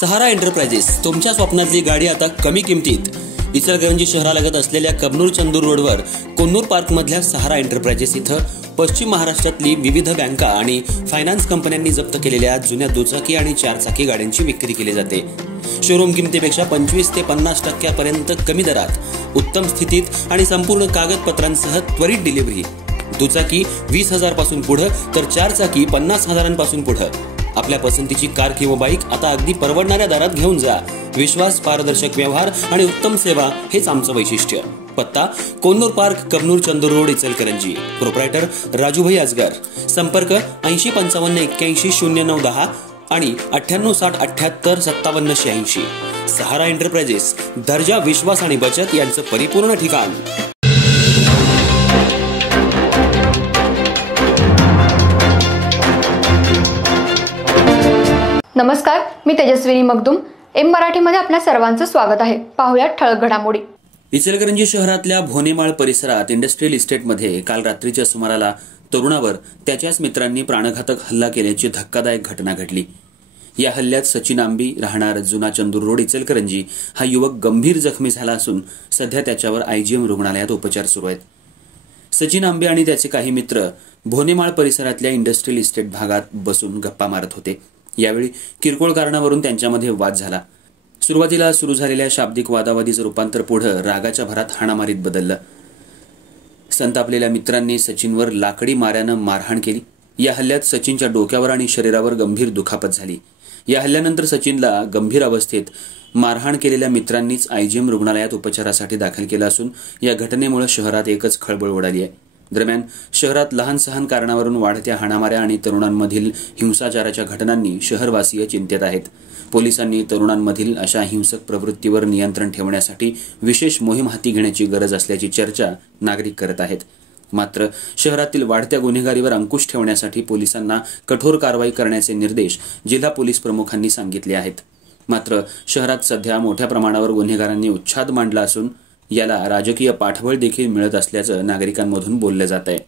सहारा enterprises तुमच्या स्वप्नातली गाडी आता कमी किमतीत। इचलकरंजी शहरालगत असलेल्या कबनूर चंदूर रोडवर कोन्नूर पार्क मधल्या सहारा एंटरप्राइजेस इथं पश्चिम महाराष्ट्रातली विविध बँका आणि फायनान्स कंपन्यांनी जप्त केलेल्या जुन्या दुचाकी आणि चारचाकी गाड्यांची विक्री केली जाते। शोरूम किमतीपेक्षा 25 ते 50% पर्यंत कमी दरात उत्तम स्थितीत आणि संपूर्ण कागदपत्रांसह त्वरित डिलिव्हरी। दुचाकी 20,000 पासून पुढे तर चारचाकी 50,000 पासून पुढे। आपल्या पसंतीची कार किंवा बाईक आता अगदी परवडणाऱ्या दरात घेऊन जा। विश्वास, पारदर्शक व्यवहार आणि उत्तम सेवा हेच आमचं वैशिष्ट्य। पत्ता Konnur park, Kabnur Chandur road, Ichalkaranji. Proprietor Rajubhai Ajgar. संपर्क 8055810910 आणि 9860785786। सहारा एंटरप्राइजेस, दर्जा, विश्वास आणि बचत यांचं परिपूर्ण ठिकाण। नमस्कार, मी तेजस्विनी मगदूम। एम मराठीमध्ये आपल्या सर्वांचं स्वागत आहे। पाहूया ठळक घडामोडी। इचलकरंजी शहरातल्या भोनेमाळ परिसरात इंडस्ट्रियल इस्टेटमध्ये काल रात्रीच्या सुमाराला तरुणावर त्याच्याच मित्रांनी प्राणघातक हल्ला केल्याची धक्कादायक घटना घडली। या हल्ल्यात सचिन आंबी, राहणार जुना चंदूर रोड, इचलकरंजी हा युवक गंभीर जखमी झाला असून सध्या त्याच्यावर आयजीएम रुग्णालयात उपचार सुरू आहेत। सचिन आंबे आणि त्याचे काही मित्र भोनेमाळ परिसरातल्या इंडस्ट्रियल इस्टेट भागात बसून गप्पा मारत होते। यावेळी किरकोळ कारणावरून त्यांच्यामध्ये वाद झाला। सुरुवातीला सुरू झालेल्या शाब्दिक वादावादीचं रूपांतर पुढे रागाच्या भरात हाणामारीत बदललं। संतापलेल्या मित्रांनी सचिनवर लाकडी माऱ्यानं मारहाण केली। या हल्ल्यात सचिनच्या डोक्यावर आणि शरीरावर गंभीर दुखापत झाली। या हल्ल्यानंतर सचिनला गंभीर अवस्थेत मारहाण केलेल्या मित्रांनीच आयजीएम रुग्णालयात उपचारासाठी दाखल केलं असून या घटनेमुळे शहरात एकच खळबळ उडाली आहे। दरम्यान शहरात लहान सहान कारणावरून वाढत्या हाणामाऱ्या आणि तरुणांमधील हिंसाचाराच्या घटनांनी शहरवासीय चिंतेत आहेत। पोलिसांनी तरुणांमधील अशा हिंसक प्रवृत्तीवर नियंत्रण ठेवण्यासाठी विशेष मोहीम हाती घेण्याची गरज असल्याची चर्चा नागरिक करत आहेत। मात्र शहरातील वाढत्या गुन्हेगारीवर अंकुश ठेवण्यासाठी पोलिसांना कठोर कारवाई करण्याचे निर्देश जिल्हा पोलीस प्रमुखांनी सांगितले आहेत। मात्र शहरात सध्या मोठ्या प्रमाणावर गुन्हेगारांनी उच्छाद मांडला असून याला राजकीय पाठबळ देखील मिळत असल्याचं नागरिकांमधून बोललं जात आहे।